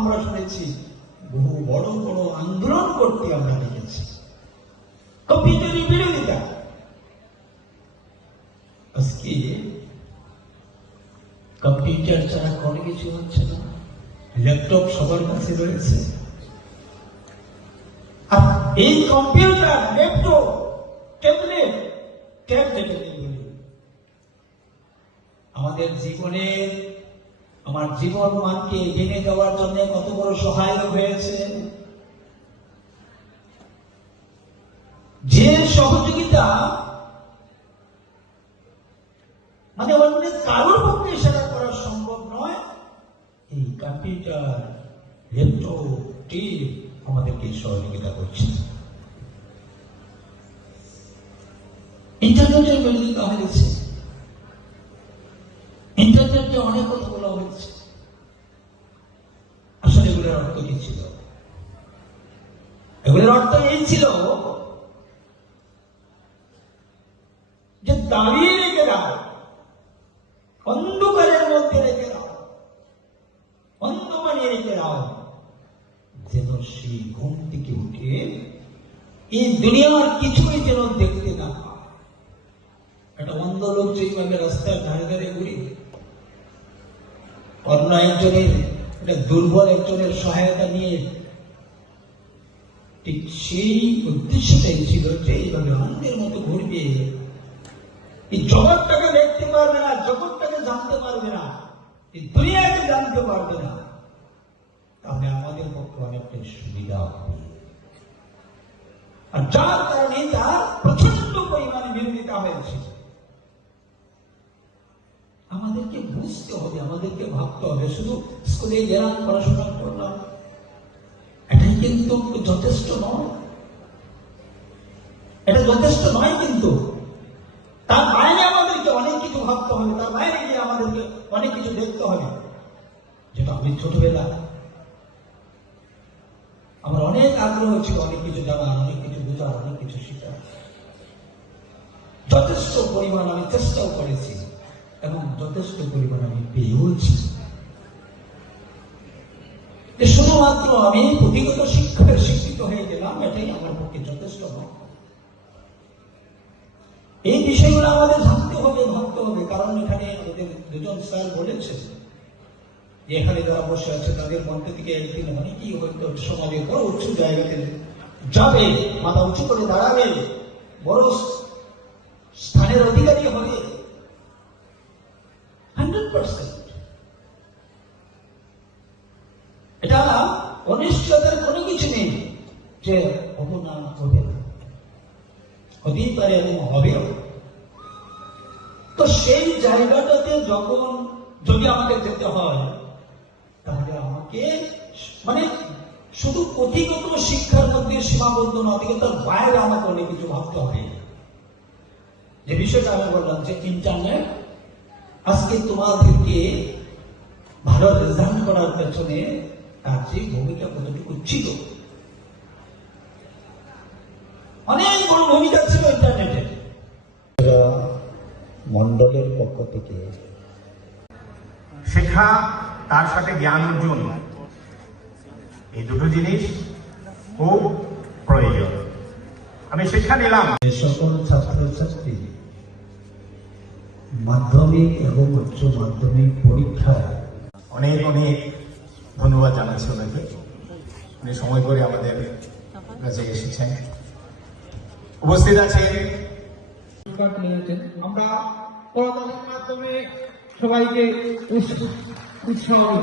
আমরা শুনেছি, বহু বড় বড় আন্দোলন করতে আমরা দেখেছি। কম্পিউটারের বিরোধিতা আজকে কম্পিউটার ছাড়া কোনো কিছু হচ্ছে না। ল্যাপটপ সবার কাছে রয়েছে। এই কম্পিউটার, ল্যাপটপ, ট্যাবলেট ট্যাব আমাদের জীবনের আমার জীবন মানকে এগিয়ে দেওয়ার জন্য কত বড় সহায়ক হয়েছে। যে সহযোগিতা মানে অন্য কারোর পক্ষে সেটা করা সম্ভব নয়, এই কম্পিউটার, ল্যাপটপ টিপ আমাদেরকে সহযোগিতা করছে। ইন্টারনেটের বিরোধিতা হয়েছে ইন্টারনেটে অনেক কথা বলা হয়েছে আসলে এগুলোর অর্থ কি ছিল? এগুলোর অর্থ এই ছিল যে দাঁড়িয়ে রেখে দাও। অন্ধকারের মধ্যে রেখে দাও। অন্ধ বানিয়ে রেখে দাও। যেন সেই ঘুম থেকে উঠে এই দুনিয়ার কিছুই যেন দেখতে না একটা অন্ধ লোক যেইভাবে রাস্তার ধারে ধারে ঘুরে অন্য একজনের একটা দুর্বল একজনের সহায়তা নিয়ে ঠিক সেই উদ্দেশ্যটাই ছিল যে এইভাবে অন্ধের মতো ঘুরবে। এই জগৎটাকে দেখতে পারবে না, জগৎটাকে জানতে পারবে না, এই দুনিয়াকে জানতে পারবে না। তাহলে আমাদের পক্ষে অনেকটাই সুবিধা হবে। আর যার কারণে তার প্রচণ্ড পরিমাণে বিরোধিতা হয়েছে আমাদেরকে বুঝতে হবে, আমাদেরকে ভাবতে হবে। শুধু স্কুলে গেলাম, পড়াশোনা করলাম, এটাই কিন্তু যথেষ্ট নয়। এটা যথেষ্ট নয় কিন্তু। তার বাইরে আমাদেরকে অনেক কিছু ভাবতে হবে, তার বাইরে গিয়ে আমাদেরকে অনেক কিছু দেখতে হবে। যেটা আমি ছোটবেলা, আমার অনেক আগ্রহ ছিল অনেক কিছু জানার, অনেক কিছু বোঝার, অনেক কিছু শেখার। যথেষ্ট পরিমাণ আমি চেষ্টাও করেছি। এবং যথেষ্ট পরিমাণ আমি পেয়েওছি শুধুমাত্র আমি পুঁথিগত শিক্ষায় শিক্ষিত হয়ে গেলাম, এটাই আমার পক্ষে যথেষ্ট নয়। এই বিষয়গুলো আমাদের জানতে হবে, ভাবতে হবে। কারণ এখানে আমাদের দুজন স্যার বলেছেন যে এখানে যারা বসে আছে, তাদের মধ্যে থেকে একদিন অনেকেই হয়তো সমাজে বড় উচ্চ জায়গাতে যাবে, মাথা উঁচু করে দাঁড়াবে, বড় স্থানের অধিকারী হবে। পার্সেন্ট এটা অনিশ্চয়তার কোনো কিছু নেই যে হব না হবে না। হতেই পারে এবং হবেও। তো সেই জায়গাটাতে যখন যদি আমাকে যেতে হয়, তাহলে আমাকে মানে শুধু পুঁথিগত শিক্ষার মধ্যে সীমাবদ্ধ না থেকে তার বাইরে আমাকে অনেক কিছু ভাবতে হবে। যে বিষয়টা আমি বললাম যে ইন্টারনেট আজকে তোমাদেরকে ভালো রেজাল্ট করার পেছনে তার যে ভূমিকা কতটুকু ছিল? অনেক বড় ভূমিকা ছিল ইন্টারনেটের মন্ডলের পক্ষ থেকে। শেখা তার সাথে জ্ঞান অর্জন। এই দুটো জিনিস খুব প্রয়োজন। আমি শিক্ষা নিলাম। সকল ছাত্রছাত্রী মাধ্যমিক এবং উচ্চ মাধ্যমিক পরীক্ষায়। অনেক অনেক ধন্যবাদ জানাচ্ছি ওনাকে। উনি সময় করে আমাদের কাছে এসেছেন। উপস্থিত আছেন। আমরা পড়াশোনার মাধ্যমে সবাইকে উৎস- উৎসাহ